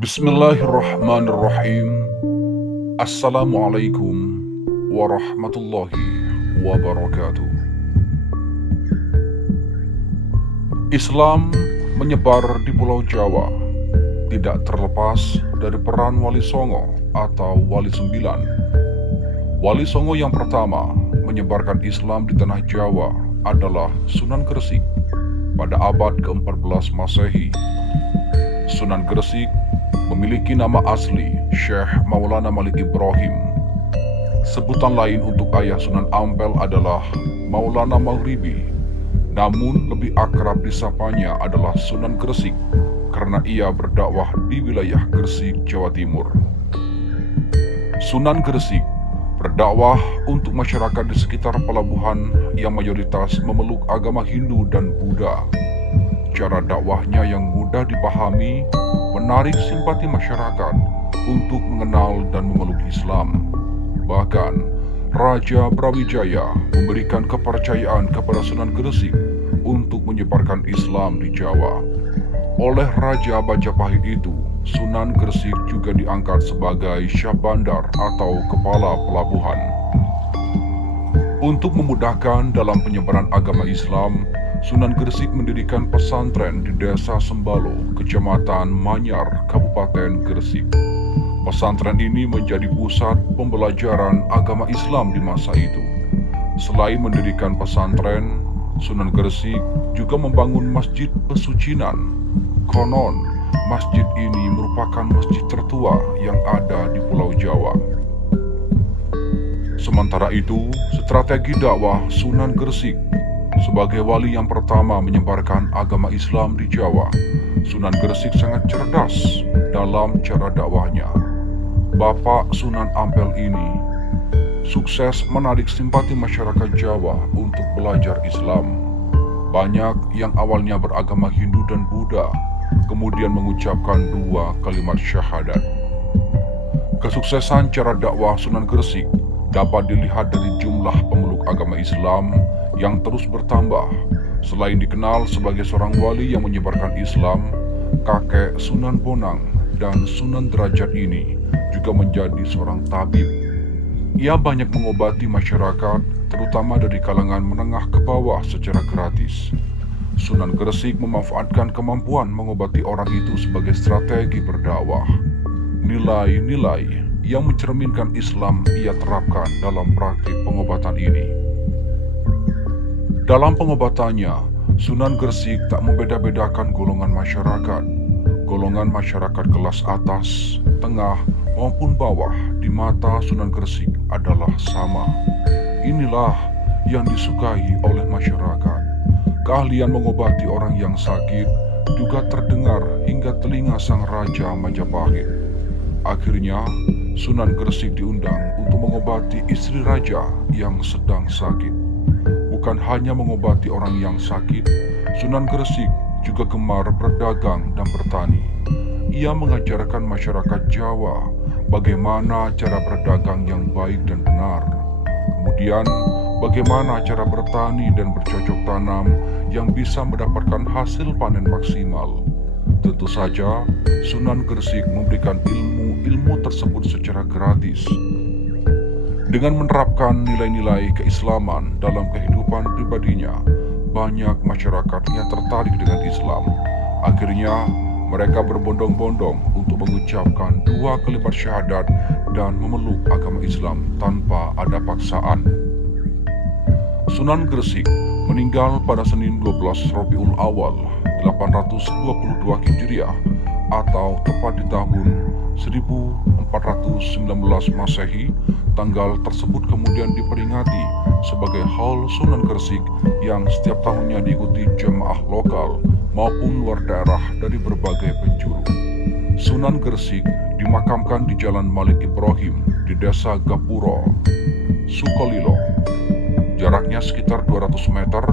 Bismillahirrahmanirrahim. Assalamualaikum warahmatullahi wabarakatuh. Islam menyebar di Pulau Jawa, tidak terlepas dari peran Wali Songo atau Wali Sembilan. Wali Songo yang pertama menyebarkan Islam di tanah Jawa adalah Sunan Gresik pada abad ke-14 Masehi. Sunan Gresik memiliki nama asli Syekh Maulana Malik Ibrahim. Sebutan lain untuk ayah Sunan Ampel adalah Maulana Maghribi, namun lebih akrab disapanya adalah Sunan Gresik karena ia berdakwah di wilayah Gresik, Jawa Timur. Sunan Gresik berdakwah untuk masyarakat di sekitar pelabuhan yang mayoritas memeluk agama Hindu dan Buddha. Cara dakwahnya yang mudah dipahami menarik simpati masyarakat untuk mengenal dan memeluk Islam. Bahkan, Raja Brawijaya memberikan kepercayaan kepada Sunan Gresik untuk menyebarkan Islam di Jawa. Oleh Raja Majapahit itu, Sunan Gresik juga diangkat sebagai Syah Bandar atau Kepala Pelabuhan. Untuk memudahkan dalam penyebaran agama Islam, Sunan Gresik mendirikan pesantren di Desa Sembalo, Kecamatan Manyar, Kabupaten Gresik. Pesantren ini menjadi pusat pembelajaran agama Islam di masa itu. Selain mendirikan pesantren, Sunan Gresik juga membangun masjid pesucinan. Konon, masjid ini merupakan masjid tertua yang ada di Pulau Jawa. Sementara itu, strategi dakwah Sunan Gresik sebagai wali yang pertama menyebarkan agama Islam di Jawa, Sunan Gresik sangat cerdas dalam cara dakwahnya. Bapak Sunan Ampel ini sukses menarik simpati masyarakat Jawa untuk belajar Islam. Banyak yang awalnya beragama Hindu dan Buddha, kemudian mengucapkan 2 kalimat syahadat. Kesuksesan cara dakwah Sunan Gresik dapat dilihat dari jumlah pemeluk agama Islam yang terus bertambah. Selain dikenal sebagai seorang wali yang menyebarkan Islam, kakek Sunan Bonang dan Sunan Derajat ini juga menjadi seorang tabib. Ia banyak mengobati masyarakat, terutama dari kalangan menengah ke bawah secara gratis. Sunan Gresik memanfaatkan kemampuan mengobati orang itu sebagai strategi berdakwah. Nilai-nilai yang mencerminkan Islam ia terapkan dalam praktik pengobatan ini. Dalam pengobatannya, Sunan Gresik tak membeda-bedakan golongan masyarakat. Golongan masyarakat kelas atas, tengah, maupun bawah di mata Sunan Gresik adalah sama. Inilah yang disukai oleh masyarakat. Keahlian mengobati orang yang sakit juga terdengar hingga telinga sang Raja Majapahit. Akhirnya, Sunan Gresik diundang untuk mengobati istri raja yang sedang sakit. Bukan hanya mengobati orang yang sakit, Sunan Gresik juga gemar berdagang dan bertani. Ia mengajarkan masyarakat Jawa bagaimana cara berdagang yang baik dan benar. Kemudian, bagaimana cara bertani dan bercocok tanam yang bisa mendapatkan hasil panen maksimal. Tentu saja, Sunan Gresik memberikan ilmu tersebut secara gratis. Dengan menerapkan nilai-nilai keislaman dalam kehidupan pribadinya, banyak masyarakat yang tertarik dengan Islam. Akhirnya, mereka berbondong-bondong untuk mengucapkan 2 kalimat syahadat dan memeluk agama Islam tanpa ada paksaan. Sunan Gresik meninggal pada Senin 12 Rabiul Awal 822 Hijriah atau tepat di tahun 1419 Masehi. Tanggal tersebut kemudian diperingati sebagai Haul Sunan Gresik yang setiap tahunnya diikuti jemaah lokal maupun luar daerah dari berbagai penjuru. Sunan Gresik dimakamkan di Jalan Malik Ibrahim di Desa Gapuro, Sukolilo. Jaraknya sekitar 200 meter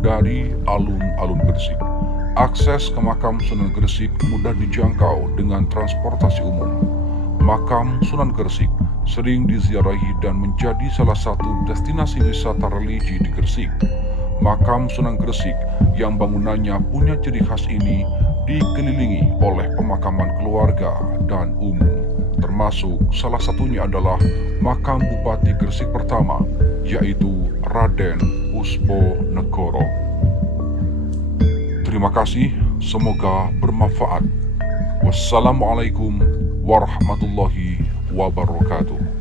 dari alun-alun Gresik. Akses ke makam Sunan Gresik mudah dijangkau dengan transportasi umum. Makam Sunan Gresik sering diziarahi dan menjadi salah satu destinasi wisata religi di Gresik. Makam Sunan Gresik yang bangunannya punya ciri khas ini dikelilingi oleh pemakaman keluarga dan umum, termasuk salah satunya adalah makam Bupati Gresik pertama, yaitu Raden Pusponegoro. Terima kasih, semoga bermanfaat. Wassalamualaikum warahmatullahi wabarakatuh.